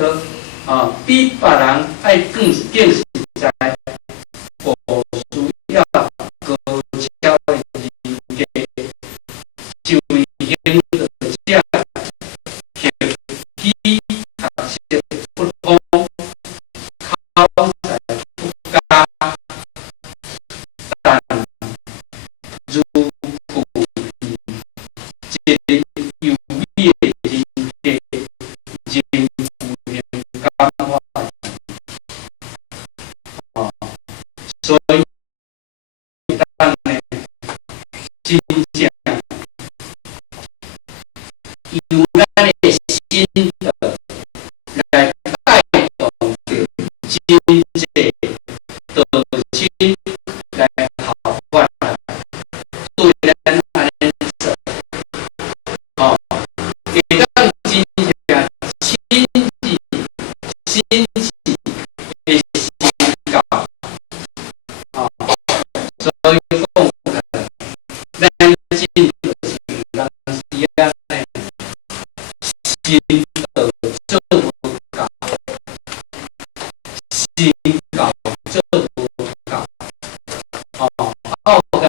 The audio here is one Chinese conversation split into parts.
的比别人爱更实在，我需要高超的人格，就已经的这学习学习不通，考在不加，但如苦这有业人格，人有人感化，所以咱呢，真正由咱的心得来带动着经济的心来好转，对咱安尼做，会当真正亲自心智的宣告，所以讲，咱真就是人是安尼，心得做无够，心教做无够，有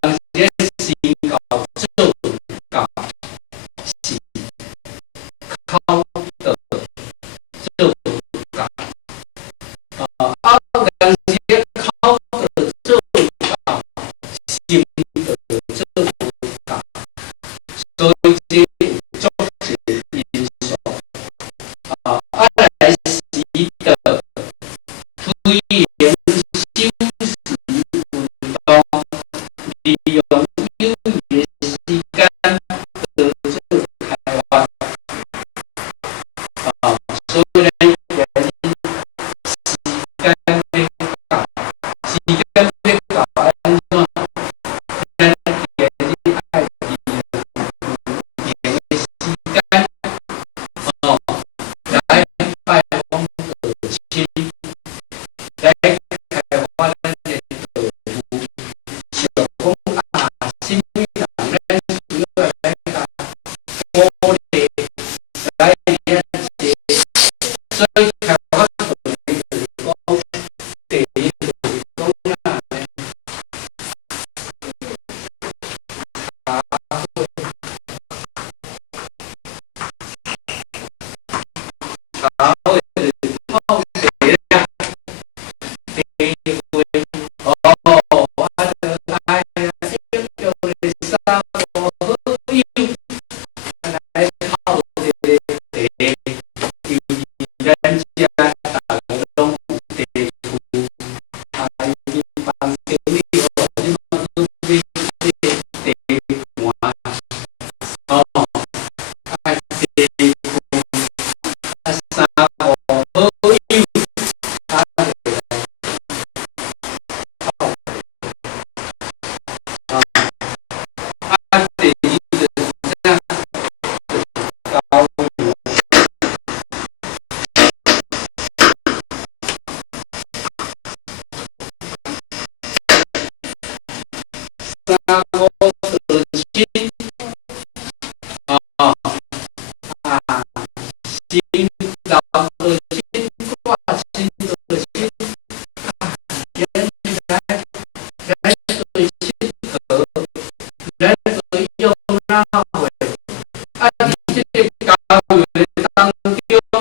当时心教做无够，是考得做无够，有当时考得做无够，心得做无够，所以这有足侪因素。来习得推行休息运动，利用有余的时间得做开发。所以呢，时间要到，时间要到安怎？咱建议爱利用有闲的时间，来拜访父亲，来开发咱的道路。想讲什么人咱需要来甲鼓励，来了解，所以开发道路就是讲，第一就是讲咱的茶会，茶会就是泡茶啦，茶会。我的爱呀，永久的生活好友，来泡一个茶，由于咱家大家拢有地厝，因房间里哦，你嘛准备这个茶盘，爱茶盘，三五好友，第二就是啥？交友。三五得亲，心老得亲，挂心得亲，原来咱对亲和，咱对用哪会？伫这个交友的当中，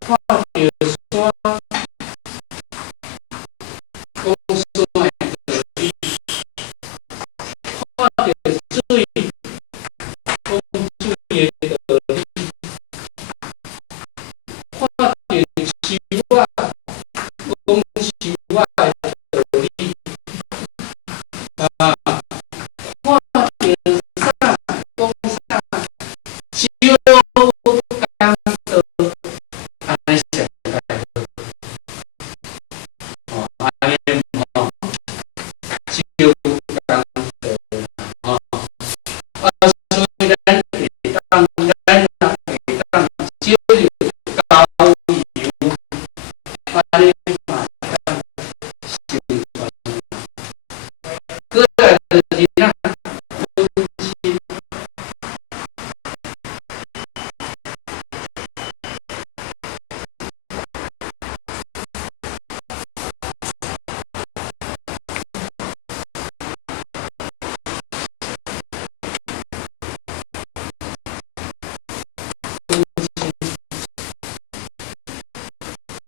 看到山，讲山的道理；看到水，讲水的道理；看到树啊，讲树啊的道理。看到啥，讲啥，少讲多，安尼想。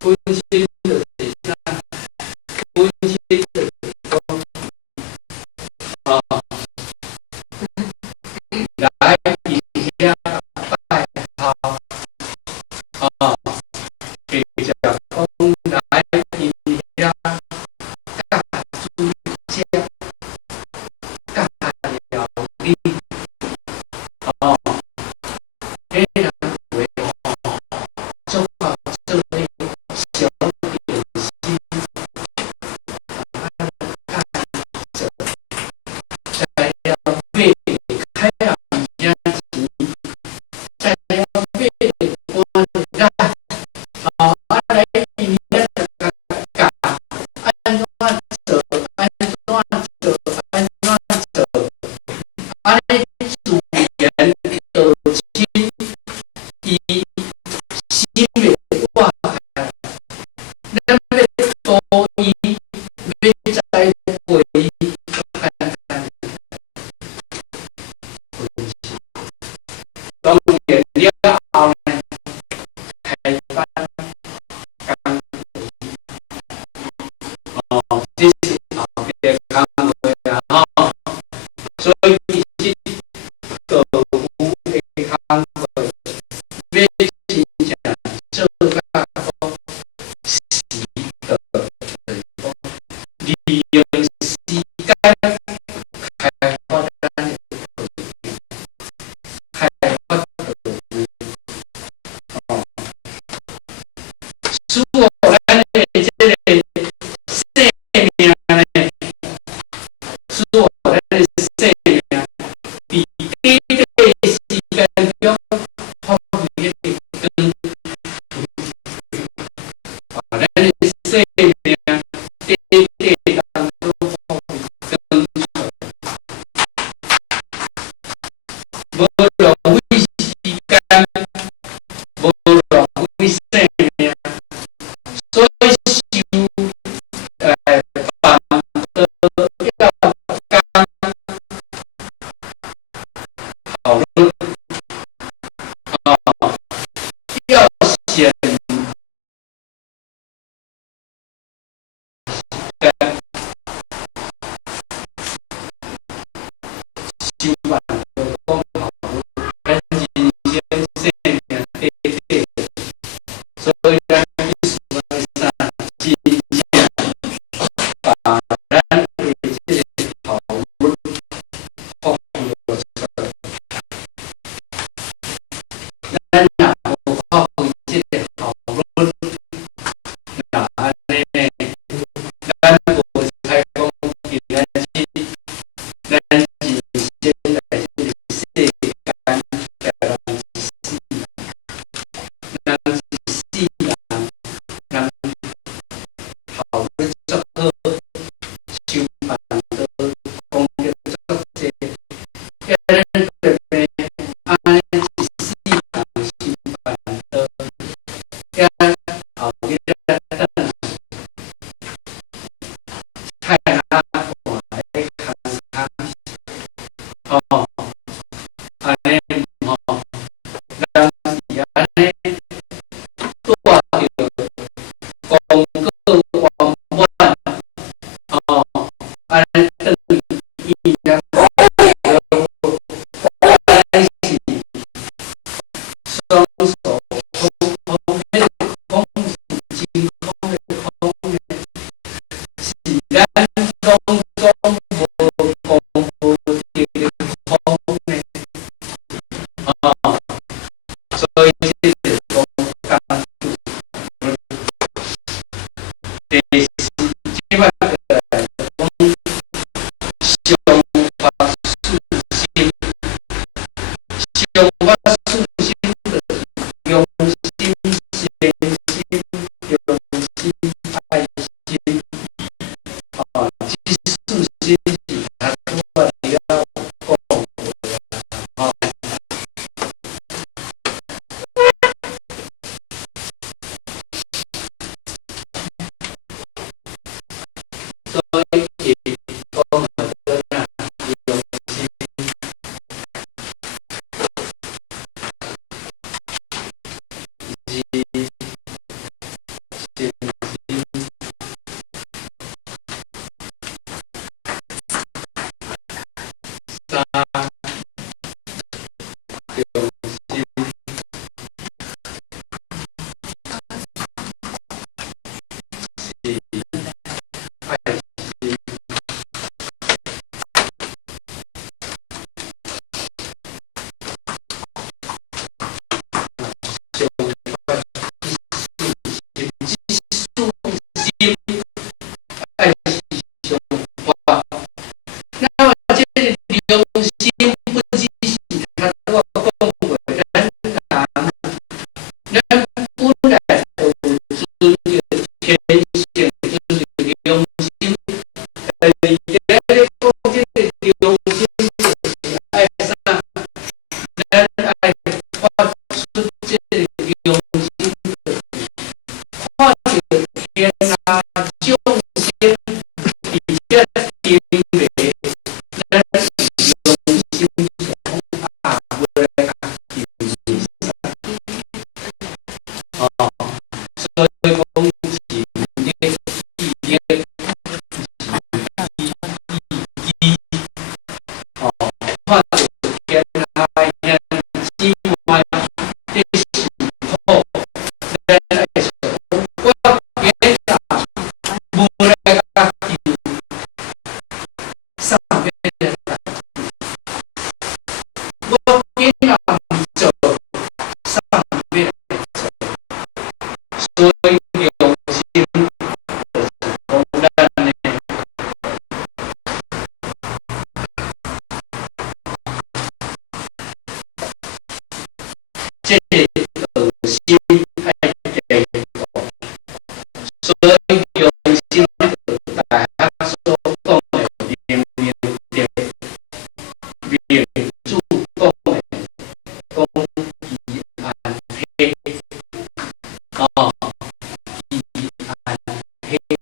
分析